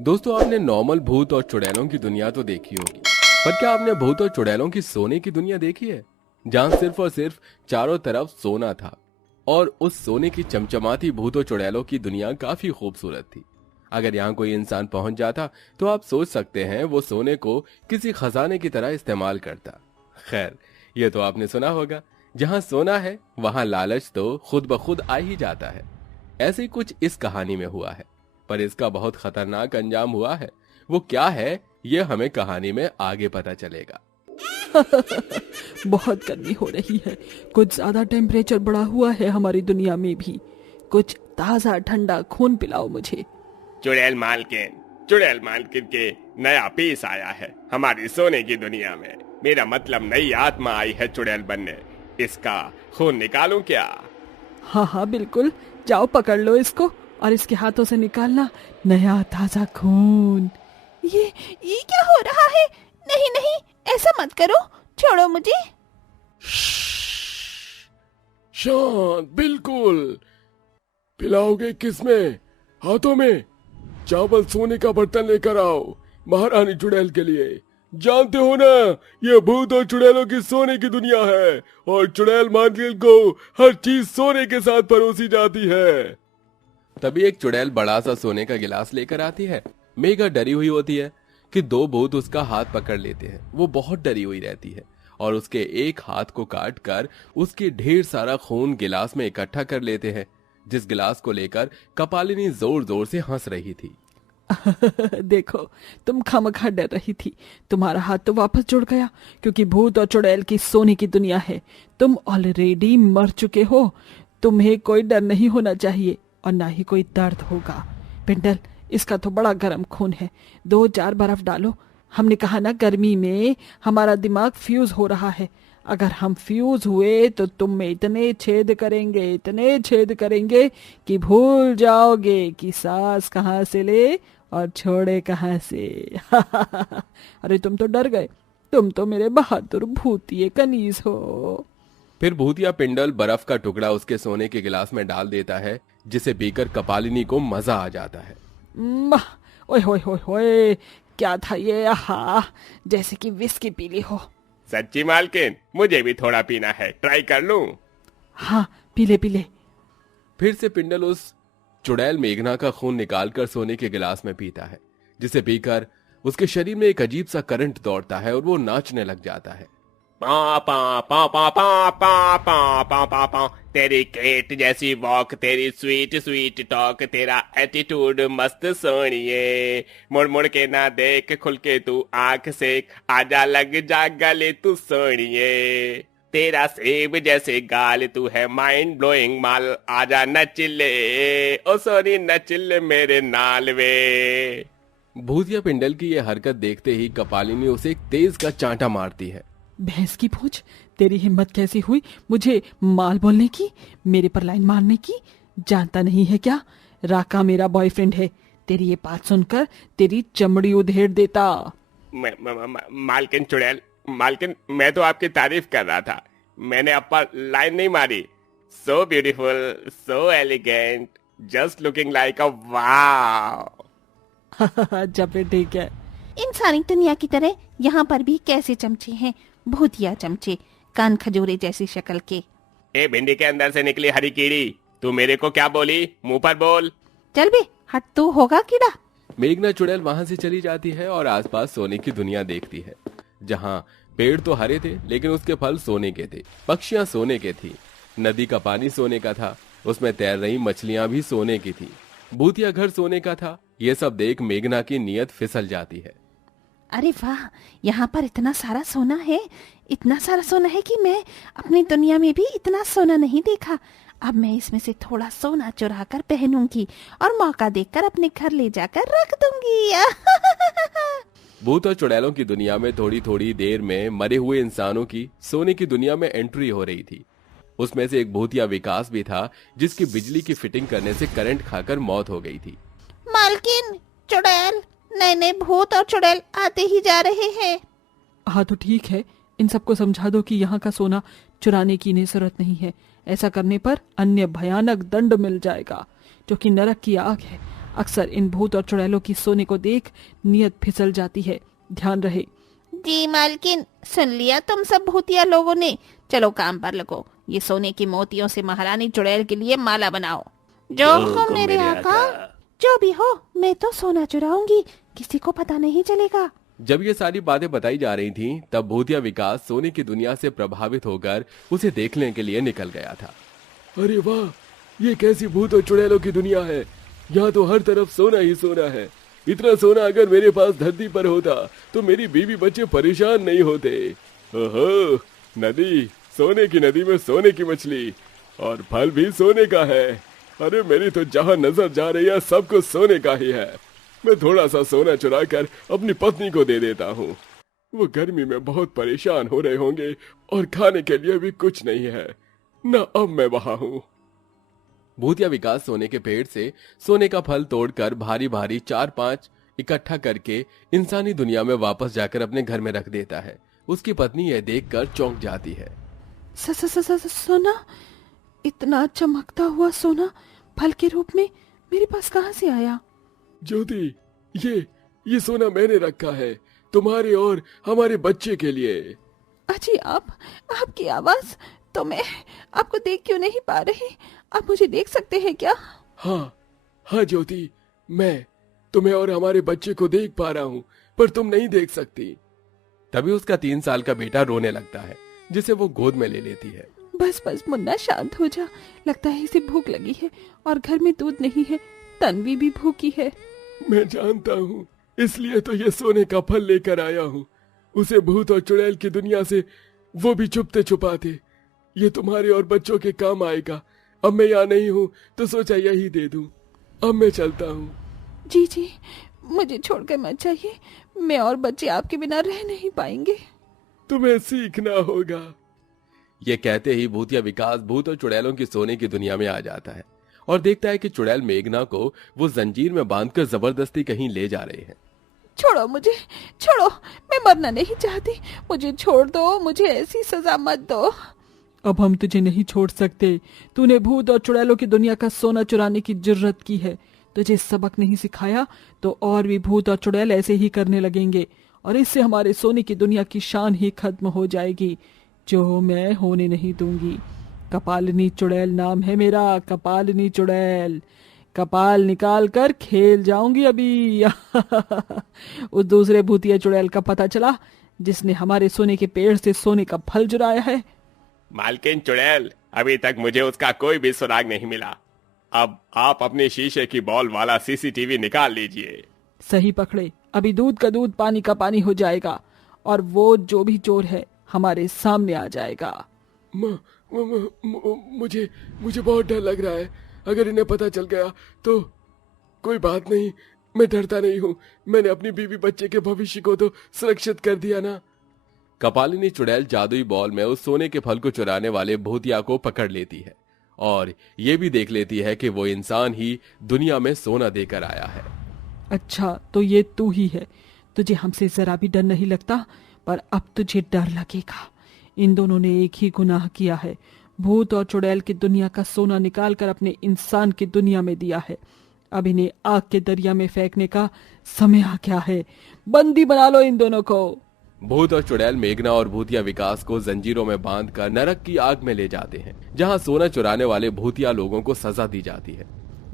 दोस्तों, आपने नॉर्मल भूत और चुड़ैलों की दुनिया तो देखी होगी, पर क्या आपने भूत और चुड़ैलों की सोने की दुनिया देखी है, जहां सिर्फ और सिर्फ चारों तरफ सोना था। और उस सोने की चमचमाती भूत और चुड़ैलों की दुनिया काफी खूबसूरत थी। अगर यहाँ कोई इंसान पहुंच जाता तो आप सोच सकते हैं वो सोने को किसी खजाने की तरह इस्तेमाल करता। खैर, ये तो आपने सुना होगा, जहां सोना है वहां लालच तो खुद ब खुद आ ही जाता है। ऐसे ही कुछ इस कहानी में हुआ है, पर इसका बहुत खतरनाक अंजाम हुआ है। वो क्या है, ये हमें कहानी में आगे पता चलेगा। बहुत गर्मी हो रही है। कुछ ज्यादा टेम्परेचर बढ़ा हुआ है हमारी दुनिया में भी। कुछ ताजा ठंडा खून पिलाओ मुझे। चुड़ैल मालकिन के नया पीस आया है हमारी सोने की दुनिया में। मेरा मतलब नई आत्मा आई है चुड़ैल बनने। इसका खून निकालूं क्या? हाँ हाँ बिल्कुल, जाओ पकड़ लो इसको और इसके हाथों से निकालना नया ताजा खून। ये क्या हो रहा है? नहीं नहीं, ऐसा मत करो, छोड़ो मुझे। शांत, बिल्कुल। पिलाओगे किसमें? हाथों में? चावल सोने का बर्तन लेकर आओ महारानी चुड़ैल के लिए। जानते हो ना, ये भूत और चुड़ैलों की सोने की दुनिया है और चुड़ैल मालकिन को हर चीज सोने के साथ परोसी जाती है। तभी एक चुड़ैल बड़ा सा सोने का गिलास लेकर आती है। मेघा डरी हुई होती है कि दो भूत उसका हाथ पकड़ लेते हैं। वो बहुत डरी हुई रहती है और उसके एक हाथ को काट कर उसके ढेर सारा खून गिलास में इकट्ठा कर लेते हैं, जिस गिलास को लेकर कपालिनी जोर जोर से हंस रही थी। देखो, तुम खामखा डर रही थी। तुम्हारा हाथ तो वापस जुड़ गया, क्योंकि भूत और चुड़ैल की सोने की दुनिया है। तुम ऑलरेडी मर चुके हो। तुम्हें कोई डर नहीं होना चाहिए और ना ही कोई दर्द होगा। पिंडल, इसका तो बड़ा गर्म खून है। 2 जार बर्फ डालो। हमने कहा ना, गर्मी में हमारा दिमाग फ्यूज हो रहा है। अगर हम फ्यूज हुए तो तुम में इतने छेद करेंगे कि भूल जाओगे कि सांस कहाँ से ले और छोड़े कहाँ से। अरे तुम तो डर गए। तुम तो मेरे बहादुर भूतिए कनीज हो। फिर भूतिया पिंडल बर्फ का टुकड़ा उसके सोने के गिलास में डाल देता है, जिसे पीकर कपालिनी को मजा आ जाता है। ओए होए होए होए, क्या था ये? आहा, जैसे कि विस्की पी ली हो। सच्ची मालकिन, मुझे भी थोड़ा पीना है, ट्राई कर लूं? हाँ, पी ले। फिर से पिंडल उस चुड़ैल मेघना का खून निकालकर सोने के गिलास में पीता है, जिसे पीकर उसके शरीर में एक अजीब सा करंट दौड़ता है और वो नाचने लग जाता है। पा पा पा पा पा पा पा पा पा पा। तेरी केट जैसी वॉक, तेरी स्वीट स्वीट टॉक, तेरा एटीट्यूड मस्त सोनिए। मुड़ मुड़ के ना देख, खुल के तू आंख सेक, आजा लग जा गले तू सोनिए। तेरा सेब जैसे गाल, तू है माइंड ब्लोइंग माल, आजा नचिले ओ सोनी नचिले मेरे नाल वे। भूतिया पिंडल की ये हरकत देखते ही कपालिनी उसे एक तेज का चांटा मारती है। भैंस की पूंछ, तेरी हिम्मत कैसी हुई मुझे माल बोलने की, मेरे पर लाइन मारने की? जानता नहीं है क्या? राका मेरा बॉयफ्रेंड है। तेरी ये बात सुनकर तेरी चमड़ी उधेड़ देता। मालकिन चुड़ैल, मालकिन मैं तो आपकी तारीफ कर रहा था। मैंने आप पर लाइन नहीं मारी। So beautiful, so elegant, just looking like a wow. जब ठीक है। इंसानी दुनिया की तरह यहाँ पर भी कैसे चमचे हैं, भूतिया चमचे, कान खजूरे जैसी शक्ल के। ए भिंडी के अंदर से निकली हरी कीड़ी, तू मेरे को क्या बोली? मुंह पर बोल। चल बे, हट, तू होगा कीड़ा। मेघना चुड़ैल वहां से चली जाती है और आसपास सोने की दुनिया देखती है, जहां पेड़ तो हरे थे लेकिन उसके फल सोने के थे, पक्षियां सोने के थी, नदी का पानी सोने का था, उसमें तैर रही मछलियां भी सोने की थी, भूतिया घर सोने का था। ये सब देख मेघना की नीयत फिसल जाती है। अरे वाह, यहाँ पर इतना सारा सोना है, इतना सारा सोना है कि मैं अपनी दुनिया में भी इतना सोना नहीं देखा। अब मैं इसमें से थोड़ा सोना चुरा कर पहनूंगी और मौका देखकर अपने घर ले जाकर रख दूंगी। भूत और चुड़ैलों की दुनिया में थोड़ी थोड़ी देर में मरे हुए इंसानों की सोने की दुनिया में एंट्री हो रही थी। उसमें से एक भूतिया विकास भी था, जिसकी बिजली की फिटिंग करने से करंट खाकर मौत हो गई थी। मालकिन, चुड़ैल, नए नए भूत और चुड़ैल आते ही जा रहे हैं। हाँ तो ठीक है, इन सबको समझा दो कि यहाँ का सोना चुराने की इन्हें जरूरत नहीं है। ऐसा करने पर अन्य भयानक दंड मिल जाएगा, जो कि नरक की आग है। अक्सर इन भूत और चुड़ैलों की सोने को देख नियत फिसल जाती है। ध्यान रहे। जी मालकिन, सुन लिया तुम सब भूतिया लोगों ने। चलो काम पर लगो। ये सोने की मोतियों से महारानी चुड़ैल के लिए माला बनाओ। जो हुकुम मेरे आका। जो भी हो, मैं तो सोना चुराऊंगी, किसी को पता नहीं चलेगा। जब ये सारी बातें बताई जा रही थीं, तब भूतिया विकास सोने की दुनिया से प्रभावित होकर उसे देखने के लिए निकल गया था। अरे वाह, ये कैसी भूत और चुड़ैलों की दुनिया है। यहाँ तो हर तरफ सोना ही सोना है। इतना सोना अगर मेरे पास धरती पर होता तो मेरी बीवी बच्चे परेशान नहीं होते। ओहो, नदी, सोने की नदी में सोने की मछली, और फल भी सोने का है। अरे मेरी तो जहाँ नजर जा रही है सब कुछ सोने का ही है। मैं थोड़ा सा सोना चुरा कर अपनी पत्नी को दे देता हूँ। वो गर्मी में बहुत परेशान हो रहे होंगे और खाने के लिए भी कुछ नहीं है न। अब मैं वहां हूँ। भूतिया विकास सोने के पेड़ से सोने का फल तोड़कर भारी भारी 4-5 इकट्ठा करके इंसानी दुनिया में वापस जाकर अपने घर में रख देता है। उसकी पत्नी यह देखकर चौंक जाती है। सोना, इतना चमकता हुआ सोना फल के रूप में मेरे पास कहाँ से आया? ज्योति, ये सोना मैंने रखा है तुम्हारे और हमारे बच्चे के लिए। अजी, आपकी आवाज तो मैं आपको देख क्यों नहीं पा रही? आप मुझे देख सकते हैं क्या? हाँ ज्योति, मैं तुम्हें और हमारे बच्चे को देख पा रहा हूँ, पर तुम नहीं देख सकती। तभी उसका 3 साल का बेटा रोने लगता है, जिसे वो गोद में ले लेती है। बस मुन्ना, शांत हो जा। लगता है इसे भूख लगी है और घर में दूध नहीं है। तन्वी भी भूखी है। मैं जानता हूँ, इसलिए तो ये सोने का फल लेकर आया हूँ। उसे भूत और चुड़ैल की दुनिया से वो भी छुपते छुपाते। ये तुम्हारे और बच्चों के काम आएगा। अब मैं यहाँ नहीं हूँ तो सोचा यही दे दूं। अब मैं चलता हूँ। जी, मुझे छोड़कर मत जाइए। मैं और बच्चे आपके बिना रह नहीं पाएंगे। तुम्हें सीखना होगा। ये कहते ही भूतिया विकास भूत और चुड़ैलों की सोने की दुनिया में आ जाता है और देखता है कि चुड़ैल मेघना को वो जंजीर में बांधकर जबरदस्ती कहीं ले जा रहे हैं। छोड़ो मुझे, छोड़ो। मैं मरना नहीं चाहती। मुझे छोड़ दो। मुझे ऐसी सजा मत दो। अब हम तुझे नहीं छोड़ सकते। तूने भूत और चुड़ैलों की दुनिया का सोना चुराने की जुर्रत की है। तुझे सबक नहीं सिखाया तो और भी भूत और चुड़ैल ऐसे ही करने लगेंगे और इससे हमारे सोने की दुनिया की शान ही खत्म हो जाएगी, जो मैं होने नहीं दूंगी। कपालिनी चुड़ैल नाम है मेरा, कपालिनी चुड़ैल। कपाल निकाल कर खेल जाऊंगी अभी। उस दूसरे भूतिया चुड़ैल का पता चला जिसने हमारे सोने के पेड़ से सोने का फल चुराया है। मालकिन चुड़ैल, अभी तक मुझे उसका कोई भी सुराग नहीं मिला। अब आप अपने शीशे की बॉल वाला सीसीटीवी निकाल लीजिए। सही पकड़े। अभी दूध का दूध, पानी का पानी हो जाएगा और वो जो भी चोर है हमारे सामने आ जाएगा। मुझे बहुत डर लग रहा है। अगर इन्हें पता चल गया तो कोई बात नहीं, मैं डरता नहीं हूँ। मैंने अपनी बीवी बच्चे के भविष्य को तो सुरक्षित कर दिया ना। कपालिनी चुड़ैल जादुई बॉल में उस सोने के फल को चुराने वाले भूतिया को पकड़ लेती है और ये भी देख लेती है कि वो इंसान ही दुनिया में सोना देकर आया है। अच्छा, तो ये तू ही है। तुझे हमसे जरा भी डर नहीं लगता, पर अब तुझे डर लगेगा। इन दोनों ने एक ही गुनाह किया है। भूत और चुड़ैल की दुनिया का सोना निकाल कर अपने इंसान की दुनिया में दिया है। अब इन्हें आग के दरिया में फेंकने का समय आ गया है। बंदी बना लो इन दोनों को। भूत और चुड़ैल मेघना और भूतिया विकास को जंजीरों में बांधकर नरक की आग में ले जाते हैं, जहां सोना चुराने वाले भूतिया लोगों को सजा दी जाती है।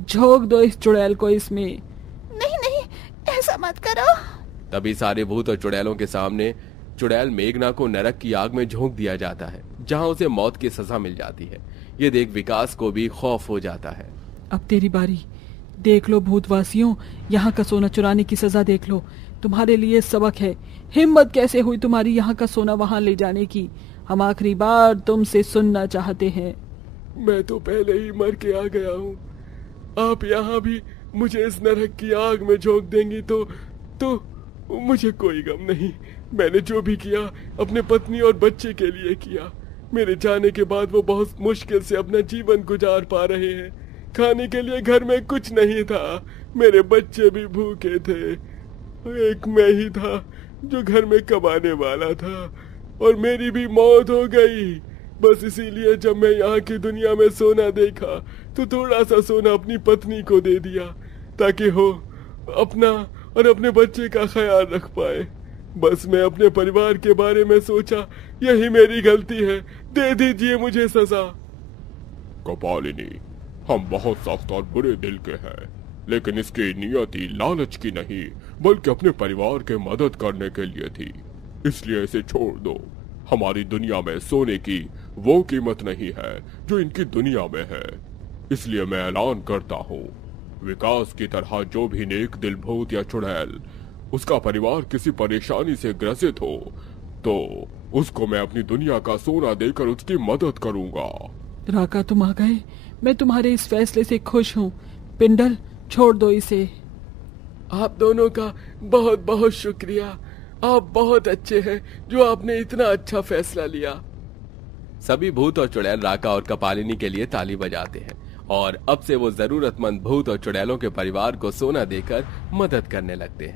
झोंक दो इस चुड़ैल को इसमें। नहीं, ऐसा मत करो। तभी सारे भूत और चुड़ैलों के सामने चुड़ैल मेघना को नरक की आग में झोंक दिया जाता है, जहां उसे मौत की सजा मिल जाती है। ये देख विकास को भी खौफ हो जाता है। अब तेरी बारी। देख लो भूतवासियों, यहाँ का सोना चुराने की सजा देख लो। तुम्हारे लिए सबक है। हिम्मत कैसे हुई तुम्हारी यहाँ का सोना वहां ले जाने की? हम आखिरी बार तुमसे सुनना चाहते हैं। मैं तो पहले ही मर के आ गया हूँ। आप यहाँ भी मुझे इस नरक की आग में झोंक देंगी तो मुझे कोई गम नहीं। मैंने जो भी किया अपने पत्नी और बच्चे के लिए किया। मेरे जाने के बाद वो बहुत मुश्किल से अपना जीवन गुजार पा रहे हैं। खाने के लिए घर में कुछ नहीं था। मेरे बच्चे भी भूखे थे। एक मैं ही था जो घर में कमाने वाला था और मेरी भी मौत हो गई। बस इसीलिए जब मैं यहाँ की दुनिया में सोना देखा तो थोड़ा सा सोना अपनी पत्नी को दे दिया। ताकि वो अपना और अपने बच्चे का ख्याल रख पाए। बस मैं अपने परिवार के बारे में सोचा, यही मेरी गलती है, दे दीजिए मुझे सजा। कपालिनी, हम बहुत सख्त और बुरे दिल के हैं, लेकिन इसकी नियति लालच की नहीं बल्कि अपने परिवार के मदद करने के लिए थी, इसलिए इसे छोड़ दो। हमारी दुनिया में सोने की वो कीमत नहीं है जो इनकी दुनिया में है। इसलिए मैं ऐलान करता हूँ, विकास की तरह जो भी नेक दिल भूत या चुड़ैल उसका परिवार किसी परेशानी से ग्रसित हो तो उसको मैं अपनी दुनिया का सोना देकर उसकी मदद करूंगा। राका, तुम आ गए। मैं तुम्हारे इस फैसले से खुश हूँ। पिंडल, छोड़ दो इसे। आप दोनों का बहुत बहुत शुक्रिया। आप बहुत अच्छे हैं जो आपने इतना अच्छा फैसला लिया। सभी भूत और चुड़ैल राका और कपालिनी के लिए ताली बजाते हैं और अब से वो जरूरतमंद भूत और चुड़ैलों के परिवार को सोना देकर मदद करने लगते हैं।